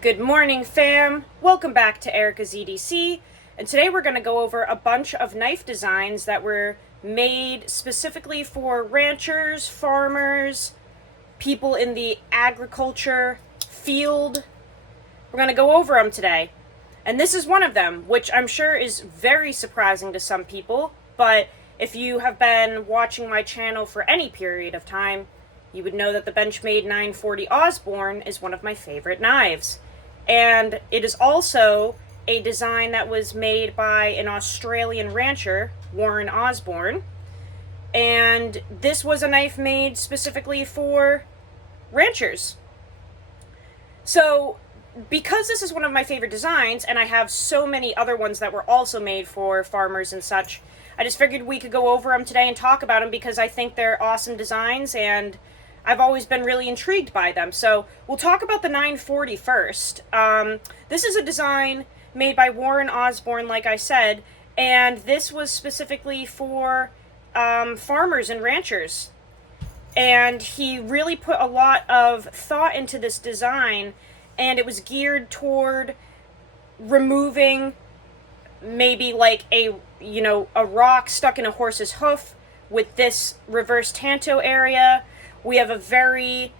Good morning, fam. Welcome back to Erica's EDC. And today we're going to go over a bunch of knife designs that were made specifically for ranchers, farmers, people in the agriculture field. We're going to go over them today. And this is one of them, which I'm sure is very surprising to some people. But if you have been watching my channel for any period of time, you would know that the Benchmade 940 Osborne is one of my favorite knives. And it is also a design that was made by an Australian rancher, Warren Osborne. And this was a knife made specifically for ranchers. So, because this is one of my favorite designs, and I have so many other ones that were also made for farmers and such, I just figured we could go over them today and talk about them because I think they're awesome designs and I've always been really intrigued by them. So we'll talk about the 940 first. This is a design made by Warren Osborne, like I said, and this was specifically for farmers and ranchers. And he really put a lot of thought into this design, and it was geared toward removing maybe like a rock stuck in a horse's hoof with this reverse tanto area. We have a very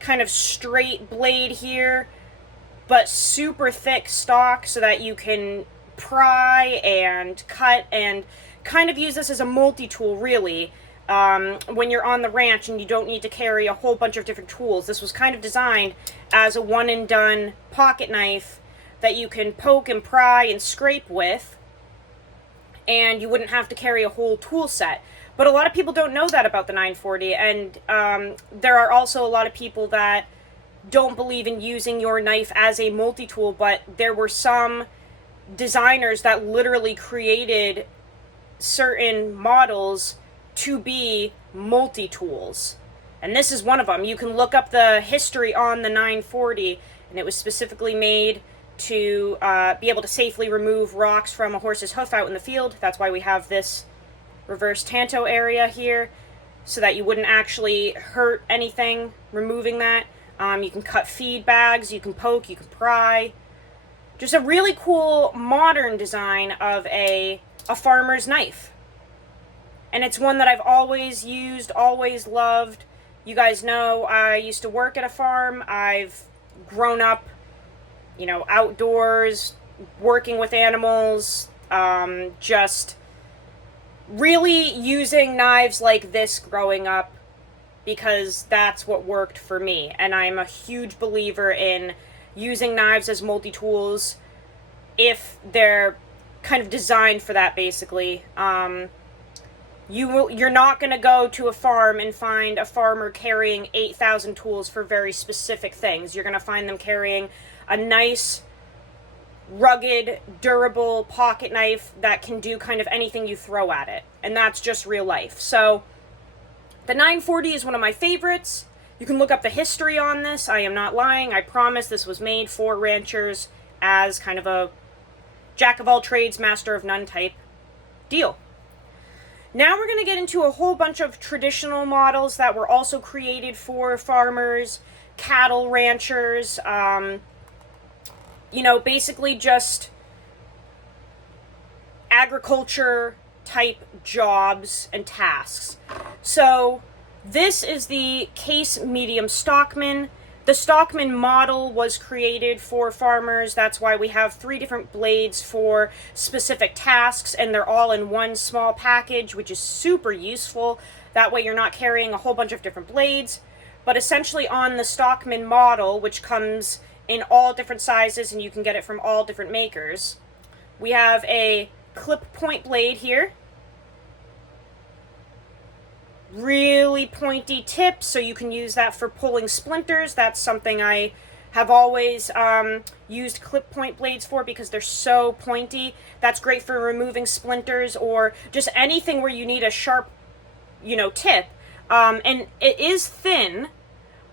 kind of straight blade here, but super thick stock so that you can pry and cut and kind of use this as a multi-tool, really. When you're on the ranch and you don't need to carry a whole bunch of different tools. This was kind of designed as a one-and-done pocket knife that you can poke and pry and scrape with, and you wouldn't have to carry a whole tool set. But a lot of people don't know that about the 940, and there are also a lot of people that don't believe in using your knife as a multi-tool, but there were some designers that literally created certain models to be multi-tools. And this is one of them. You can look up the history on the 940, and it was specifically made to be able to safely remove rocks from a horse's hoof out in the field. That's why we have this reverse tanto area here, so that you wouldn't actually hurt anything removing that. You can cut feed bags, you can poke, you can pry. Just a really cool modern design of a farmer's knife. And it's one that I've always used, always loved. You guys know I used to work at a farm. I've grown up, outdoors, working with animals, just really using knives like this growing up because that's what worked for me. And I'm a huge believer in using knives as multi-tools if they're kind of designed for that, basically. You're not going to go to a farm and find a farmer carrying 8,000 tools for very specific things. You're going to find them carrying a nice, rugged, durable pocket knife that can do kind of anything you throw at it. And that's just real life. So the 940 is one of my favorites. You can look up the history on this. I am not lying. I promise this was made for ranchers as kind of a jack of all trades, master of none type deal. Now we're going to get into a whole bunch of traditional models that were also created for farmers, cattle ranchers, basically just agriculture type jobs and tasks. So this is the Case Medium Stockman. The Stockman model was created for farmers. That's why we have 3 different blades for specific tasks, and they're all in one small package, which is super useful. That way you're not carrying a whole bunch of different blades. But essentially on the Stockman model, which comes in all different sizes and you can get it from all different makers, we have a clip point blade here. Really pointy tip, so you can use that for pulling splinters. That's something I have always used clip point blades for because they're so pointy. That's great for removing splinters or just anything where you need a sharp, tip. And it is thin,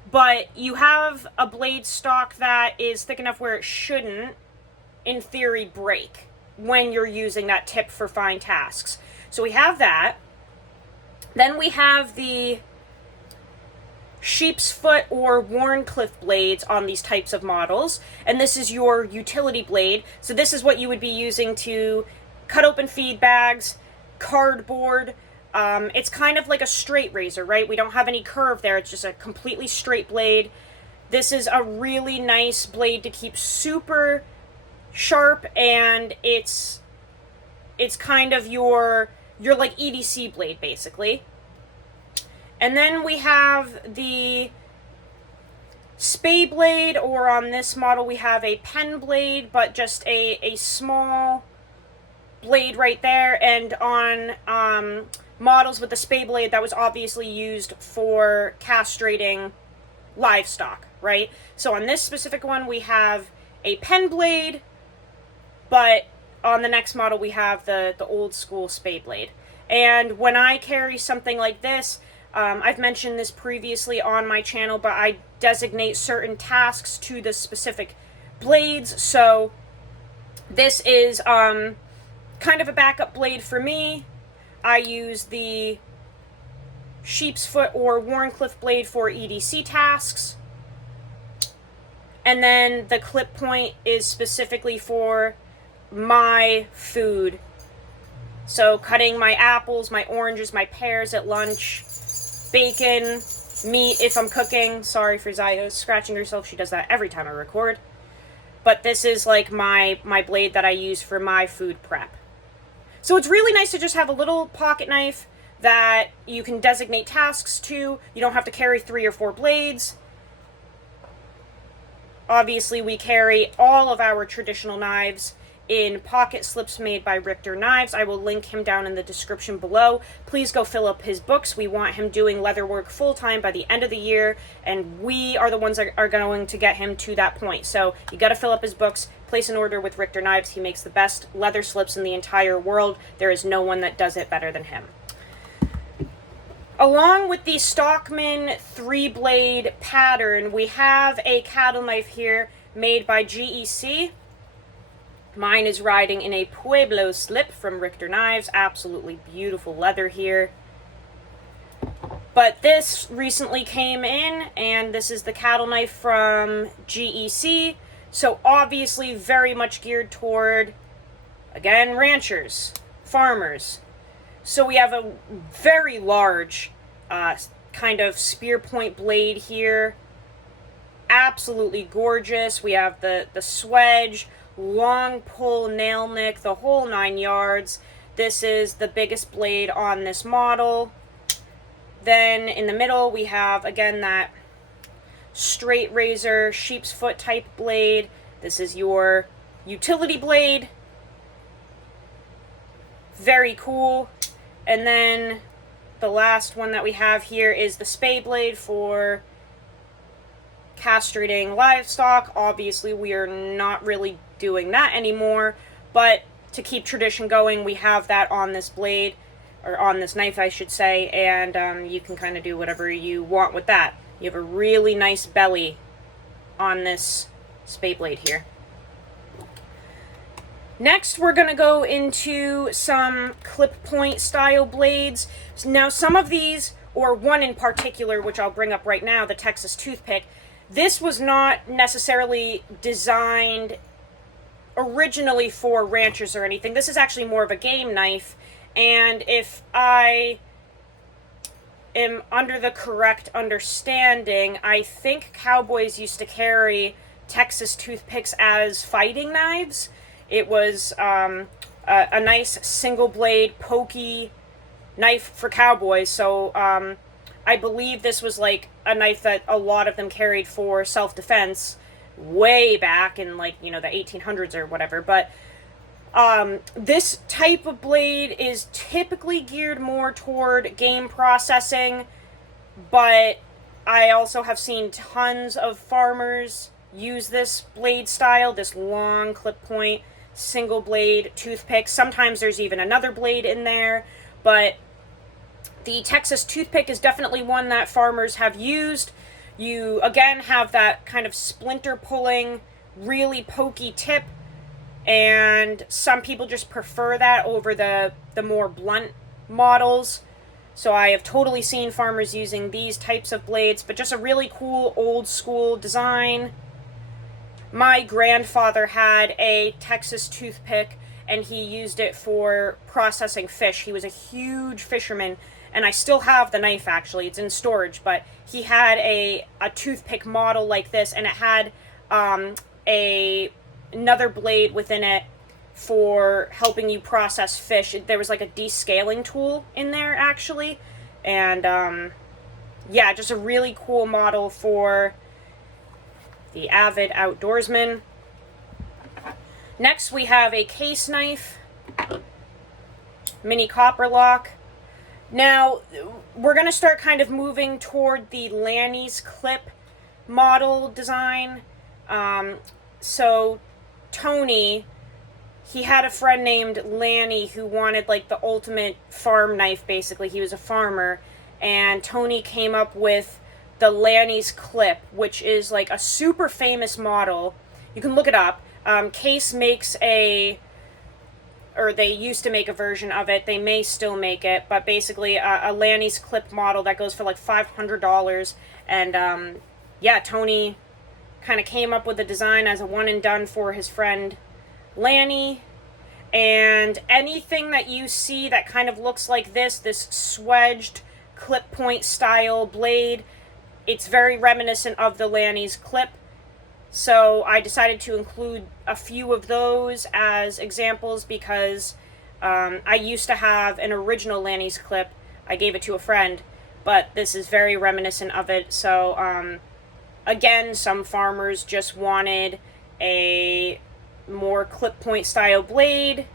but you have a blade stock that is thick enough where it shouldn't, in theory, break when you're using that tip for fine tasks. So we have that. Then we have the sheep's foot or Wharncliffe blades on these types of models, and this is your utility blade. So this is what you would be using to cut open feed bags, cardboard. It's kind of like a straight razor, right? We don't have any curve there. It's just a completely straight blade. This is a really nice blade to keep super sharp, and it's kind of your like EDC blade, basically. And then we have the spay blade, or on this model we have a pen blade, but just a small blade right there. And on models with the spay blade, that was obviously used for castrating livestock, right? So on this specific one we have a pen blade, but on the next model we have the old school spay blade. And when I carry something like this, I've mentioned this previously on my channel, but I designate certain tasks to the specific blades. So this is kind of a backup blade for me. I use the sheep's foot or Wharncliffe blade for EDC tasks. And then the clip point is specifically for my food. So cutting my apples, my oranges, my pears at lunch, bacon, meat if I'm cooking. Sorry for Zaya scratching herself. She does that every time I record. But this is like my blade that I use for my food prep. So it's really nice to just have a little pocket knife that you can designate tasks to. You don't have to carry 3 or 4 blades. Obviously, we carry all of our traditional knives in pocket slips made by Richter Knives. I will link him down in the description below. Please go fill up his books. We want him doing leatherwork full-time by the end of the year, and we are the ones that are going to get him to that point. So you got to fill up his books, place an order with Richter Knives. He makes the best leather slips in the entire world. There is no one that does it better than him. Along with the Stockman 3-blade pattern, we have a cattle knife here made by GEC. Mine is riding in a Pueblo slip from Richter Knives. Absolutely beautiful leather here. But this recently came in, and this is the cattle knife from GEC. So obviously very much geared toward, again, ranchers, farmers. So we have a very large kind of spear point blade here. Absolutely gorgeous. We have the swedge, long pull, nail nick, the whole 9 yards. This is the biggest blade on this model. Then in the middle we have, again, that straight razor, sheep's foot type blade. This is your utility blade. Very cool. And then the last one that we have here is the spay blade for castrating livestock. Obviously we are not really doing that anymore, but to keep tradition going, we have that on this blade, or on this knife I should say, and you can kind of do whatever you want with that. You have a really nice belly on this spay blade here. Next, we're going to go into some clip point style blades. Now, some of these, or one in particular, which I'll bring up right now, the Texas toothpick, this was not necessarily designed originally for ranchers or anything. This is actually more of a game knife, and if I am under the correct understanding, I think cowboys used to carry Texas toothpicks as fighting knives. It was a nice single blade pokey knife for cowboys, so I believe this was like a knife that a lot of them carried for self-defense way back in, like, you know, the 1800s or whatever. But this type of blade is typically geared more toward game processing, but I also have seen tons of farmers use this blade style, this long clip point single blade toothpick. Sometimes there's even another blade in there, but the Texas toothpick is definitely one that farmers have used. You, again, have that kind of splinter pulling, really pokey tip, and some people just prefer that over the more blunt models. So I have totally seen farmers using these types of blades, but just a really cool old school design. My grandfather had a Texas toothpick, and he used it for processing fish. He was a huge fisherman, and I still have the knife, actually. It's in storage, but he had a toothpick model like this, and it had another blade within it for helping you process fish. There was like a descaling tool in there, actually. And yeah, just a really cool model for the avid outdoorsman. Next we have a case knife, mini copper lock. Now we're going to start kind of moving toward the Lanny's clip model design. So Tony, he had a friend named Lanny who wanted like the ultimate farm knife, basically. He was a farmer, and Tony came up with the Lanny's clip, which is like a super famous model. You can look it up. Case makes or they used to make a version of it. They may still make it, but basically a Lanny's clip model that goes for like $500. And yeah, Tony kind of came up with the design as a one and done for his friend Lanny. And anything that you see that kind of looks like this swedged clip point style blade, it's very reminiscent of the Lanny's clip. So I decided to include a few of those as examples because I used to have an original Lanny's clip. I gave it to a friend, but this is very reminiscent of it. So again, some farmers just wanted a more clip point style blade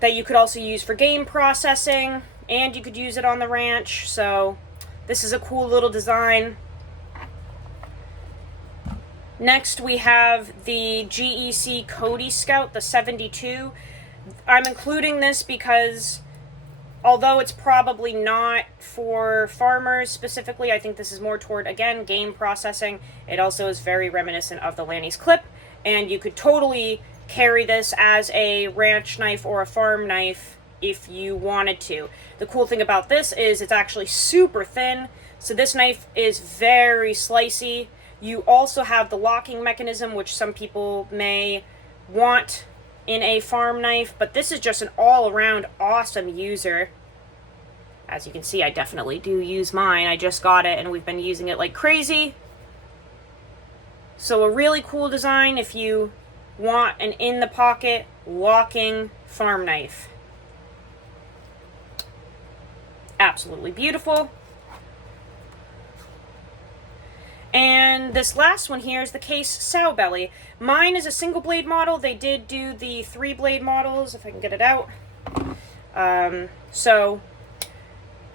that you could also use for game processing, and you could use it on the ranch. So this is a cool little design. Next we have the GEC Cody Scout, the 72. I'm including this because although it's probably not for farmers specifically, I think this is more toward, again, game processing. It also is very reminiscent of the Lanny's clip, and you could totally carry this as a ranch knife or a farm knife if you wanted to. The cool thing about this is it's actually super thin, so this knife is very slicey. You also have the locking mechanism, which some people may want in a farm knife, but this is just an all-around awesome user. As you can see, I definitely do use mine. I just got it, and we've been using it like crazy. So a really cool design if you want an in-the-pocket locking farm knife. Absolutely beautiful. And this last one here is the Case Sow Belly. Mine is a single blade model. They did do the 3-blade models, if I can get it out. So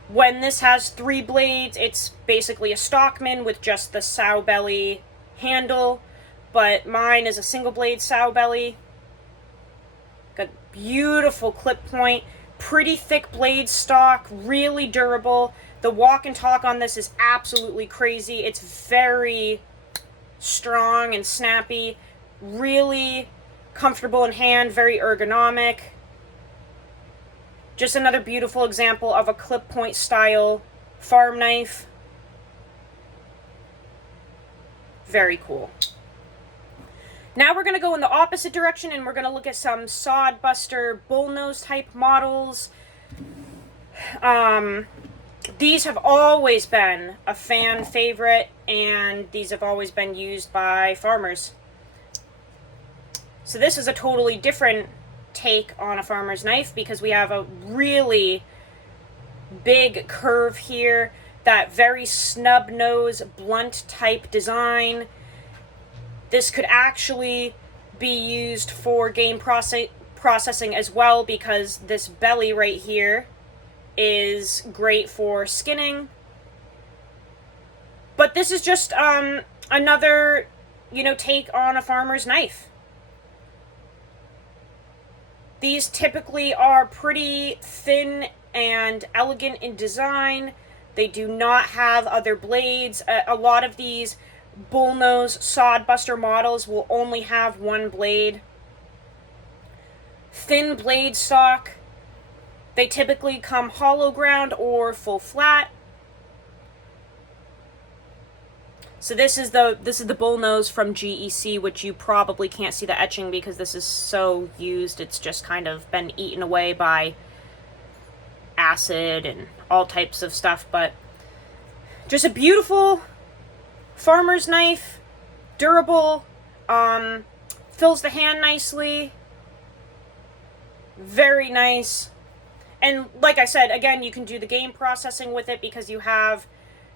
when this has 3 blades, it's basically a Stockman with just the sow belly handle. But mine is a single blade sow belly. Got beautiful clip point, pretty thick blade stock, really durable. The walk and talk on this is absolutely crazy. It's very strong and snappy, really comfortable in hand, very ergonomic. Just another beautiful example of a clip point style farm knife. Very cool. Now we're going to go in the opposite direction, and we're going to look at some Sodbuster bullnose type models. These have always been a fan favorite, and these have always been used by farmers. So this is a totally different take on a farmer's knife because we have a really big curve here, that very snub nose, blunt type design. This could actually be used for game processing as well because this belly right here is great for skinning. But this is just another, take on a farmer's knife. These typically are pretty thin and elegant in design. They do not have other blades. A lot of these bullnose Sodbuster models will only have one blade. Thin blade stock. They typically come hollow ground or full flat. So this is the bullnose from GEC, which you probably can't see the etching because this is so used. It's just kind of been eaten away by acid and all types of stuff. But just a beautiful farmer's knife, durable, fills the hand nicely, very nice. And like I said, again, you can do the game processing with it because you have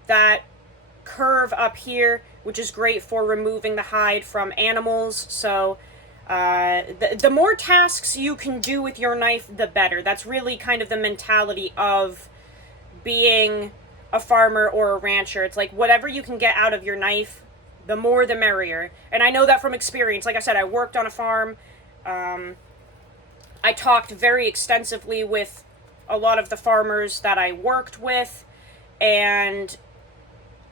that curve up here, which is great for removing the hide from animals. So the more tasks you can do with your knife, the better. That's really kind of the mentality of being a farmer or a rancher. It's like whatever you can get out of your knife, the more the merrier. And I know that from experience. Like I said, I worked on a farm. I talked very extensively with a lot of the farmers that I worked with, and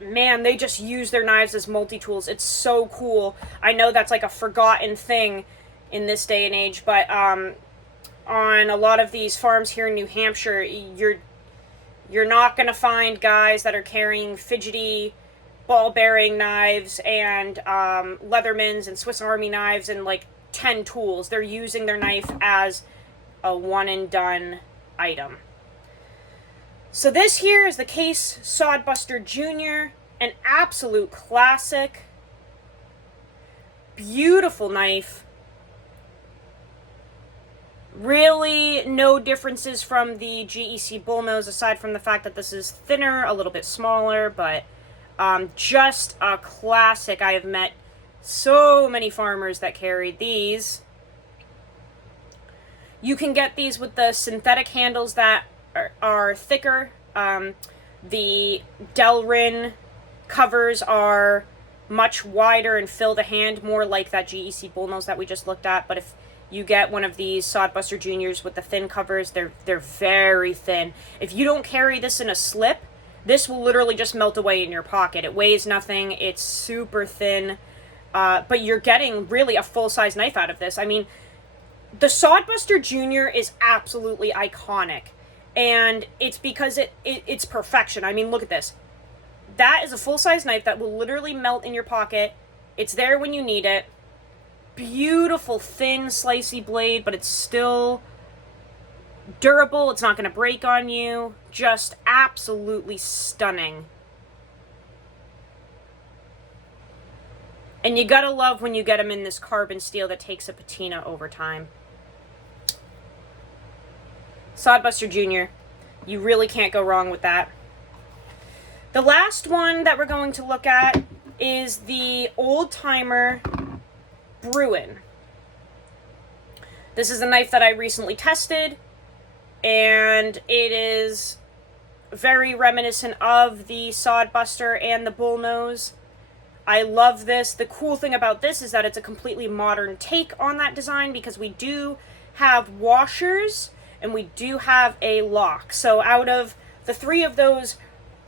man, they just use their knives as multi-tools. It's so cool. I know that's like a forgotten thing in this day and age, but on a lot of these farms here in New Hampshire, you're not going to find guys that are carrying fidgety ball-bearing knives and Leathermans and Swiss Army knives and like 10 tools. They're using their knife as a one-and-done item. So this here is the Case Sodbuster Jr., an absolute classic. Beautiful knife. Really no differences from the GEC bullnose aside from the fact that this is thinner, a little bit smaller, but just a classic. I have met so many farmers that carried these. You can get these with the synthetic handles that are thicker. The Delrin covers are much wider and fill the hand more like that GEC bullnose that we just looked at. But if you get one of these Sodbuster Juniors with the thin covers, they're very thin. If you don't carry this in a slip, this will literally just melt away in your pocket. It weighs nothing. It's super thin. But you're getting really a full-size knife out of this. I mean, the Sodbuster Jr. is absolutely iconic. And it's because it's perfection. I mean, look at this. That is a full-size knife that will literally melt in your pocket. It's there when you need it. Beautiful, thin, slicey blade, but it's still durable. It's not going to break on you. Just absolutely stunning. And you gotta love when you get them in this carbon steel that takes a patina over time. Sodbuster Jr. You really can't go wrong with that. The last one that we're going to look at is the Old Timer Bruin. This is a knife that I recently tested, and it is very reminiscent of the Sodbuster and the bullnose. I love this. The cool thing about this is that it's a completely modern take on that design because we do have washers and we do have a lock. So out of the three of those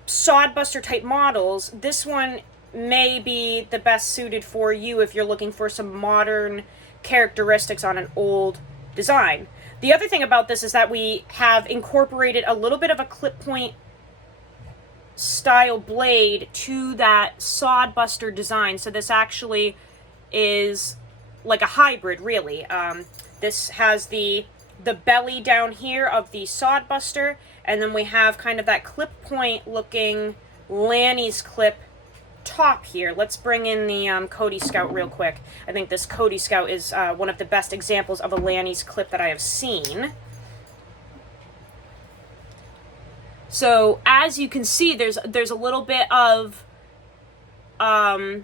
Sodbuster type models, this one may be the best suited for you if you're looking for some modern characteristics on an old design. The other thing about this is that we have incorporated a little bit of a clip point style blade to that Sodbuster design. So this actually is like a hybrid, really. This has the belly down here of the Sodbuster, and then we have kind of that clip point looking Lanny's clip top here. Let's bring in the Cody Scout real quick. I think this Cody Scout is one of the best examples of a Lanny's clip that I have seen. So as you can see, there's a little bit of a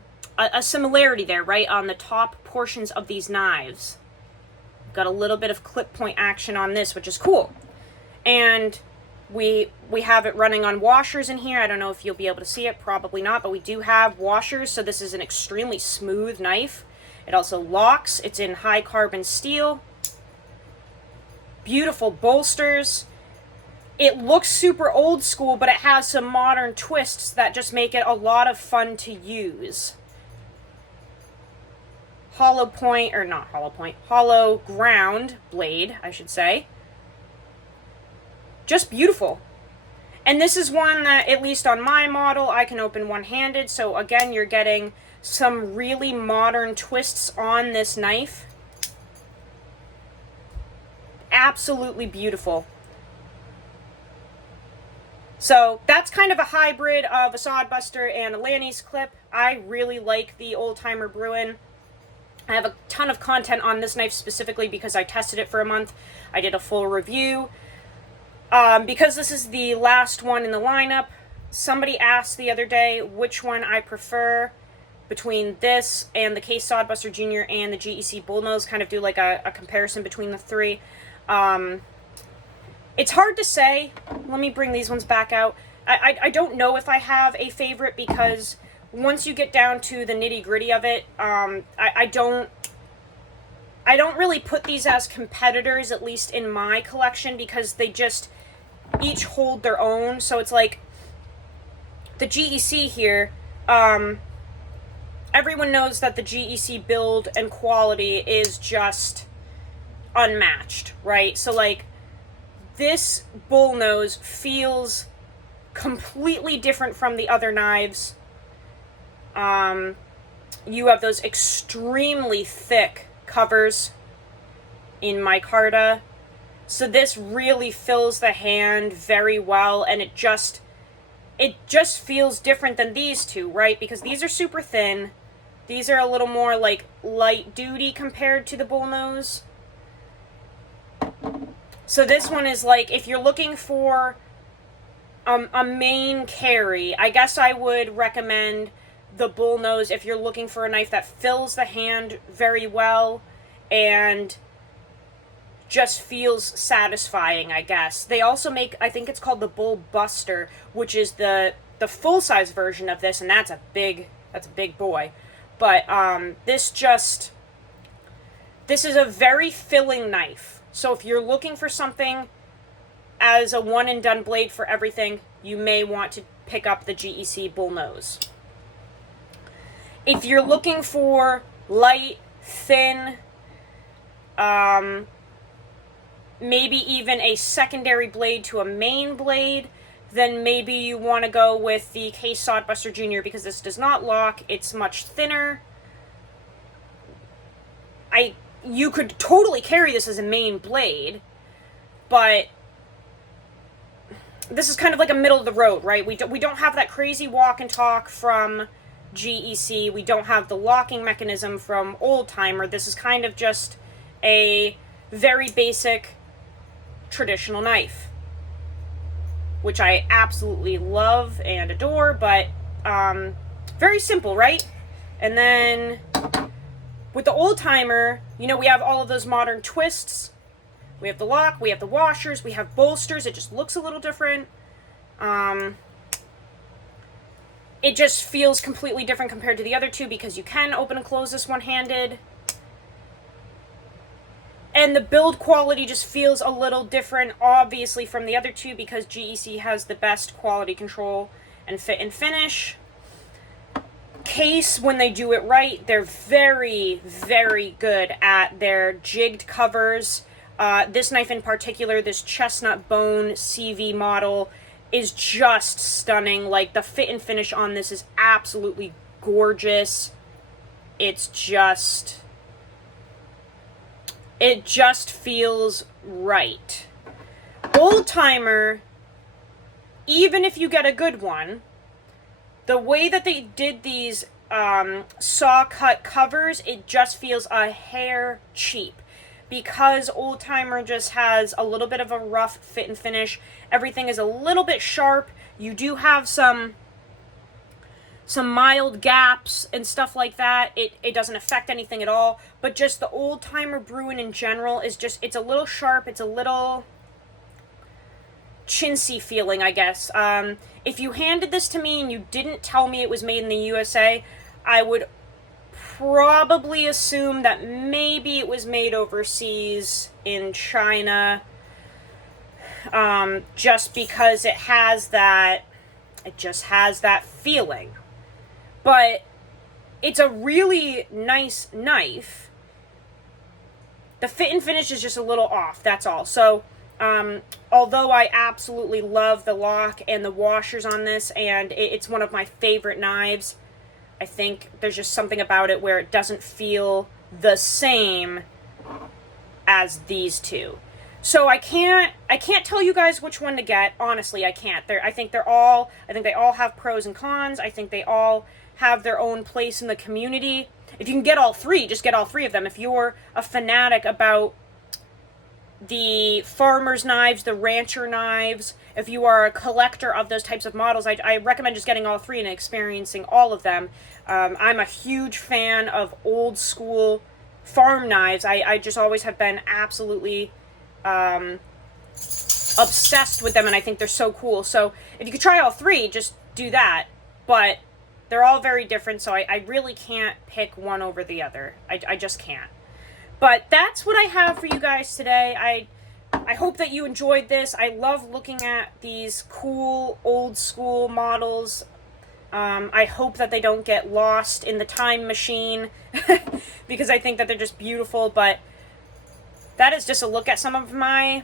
similarity there, right, on the top portions of these knives. Got a little bit of clip point action on this, which is cool. And we have it running on washers in here. I don't know if you'll be able to see it, probably not, but we do have washers, so this is an extremely smooth knife. It also locks. It's in high carbon steel. Beautiful bolsters. It looks super old school, but it has some modern twists that just make it a lot of fun to use. Hollow ground blade, I should say. just beautiful. And this is one that, at least on my model, I can open one-handed. So again, you're getting some really modern twists on this knife. Absolutely beautiful. So that's kind of a hybrid of a Sodbuster and a Lanny's clip. I really like the Old Timer Bruin. I have a ton of content on this knife specifically because I tested it for a month. I did a full review. Because this is the last one in the lineup, somebody asked the other day which one I prefer between this and the Case Sodbuster Jr. and the GEC Bullnose, kind of do like a comparison between the three. It's hard to say. Let me bring these ones back out. I don't know if I have a favorite, because once you get down to the nitty-gritty of it, I don't really put these as competitors, at least in my collection, because they just each hold their own. So it's like the GEC here, everyone knows that the GEC build and quality is just unmatched, right? So like this bullnose feels completely different from the other knives. You have those extremely thick covers in micarta, so this really fills the hand very well, and it just feels different than these two, right? Because these are super thin. These are a little more like light duty compared to the bullnose. So this one is like, if you're looking for a main carry, I guess I would recommend the bullnose if you're looking for a knife that fills the hand very well and just feels satisfying, I guess. They also make, I think it's called the Bull Buster, which is the full-size version of this, and that's a big boy. But this is a very filling knife. So if you're looking for something as a one-and-done blade for everything, you may want to pick up the GEC Bullnose. If you're looking for light, thin, maybe even a secondary blade to a main blade, then maybe you want to go with the Case Sodbuster Jr. because this does not lock. It's much thinner. You could totally carry this as a main blade, but this is kind of like a middle of the road, right? We don't have that crazy walk and talk from GEC. We don't have the locking mechanism from Old Timer. This is kind of just a very basic traditional knife, which I absolutely love and adore, but very simple, right? And then with the Old Timer, you know, we have all of those modern twists. We have the lock, we have the washers, we have bolsters. It just looks a little different. It just feels completely different compared to the other two because you can open and close this one-handed. And the build quality just feels a little different, obviously, from the other two because GEC has the best quality control and fit and finish. Case, when they do it right, they're very, very good at their jigged covers. This knife in particular, this chestnut bone CV model, is just stunning. Like, the fit and finish on this is absolutely gorgeous. It just feels right. Old Timer, even if you get a good one, the way that they did these saw cut covers, it just feels a hair cheap. Because Old Timer just has a little bit of a rough fit and finish. Everything is a little bit sharp. You do have some mild gaps and stuff like that. It doesn't affect anything at all. But just the Old Timer Bruin in general is just, it's a little sharp. It's a little chintzy feeling, I guess. If you handed this to me and you didn't tell me it was made in the USA, I would probably assume that maybe it was made overseas in China, just because it just has that feeling. But it's a really nice knife. The fit and finish is just a little off, that's all. So Although I absolutely love the lock and the washers on this, and it's one of my favorite knives, I think there's just something about it where it doesn't feel the same as these two. So I can't tell you guys which one to get. Honestly, I can't. I think they all have pros and cons. I think they all have their own place in the community. If you can get all three, just get all three of them. If you're a fanatic about the farmer's knives, the rancher knives, if you are a collector of those types of models, I recommend just getting all three and experiencing all of them. I'm a huge fan of old school farm knives. I just always have been absolutely obsessed with them, and I think they're so cool. So if you could try all three, just do that. But they're all very different, so I really can't pick one over the other. I just can't. But that's what I have for you guys today. I hope that you enjoyed this. I love looking at these cool old school models. I hope that they don't get lost in the time machine because I think that they're just beautiful. But that is just a look at some of my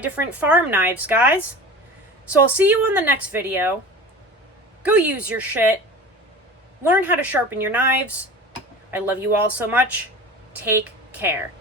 different farm knives, guys. So I'll see you on the next video. Go use your shit. Learn how to sharpen your knives. I love you all so much. Take care.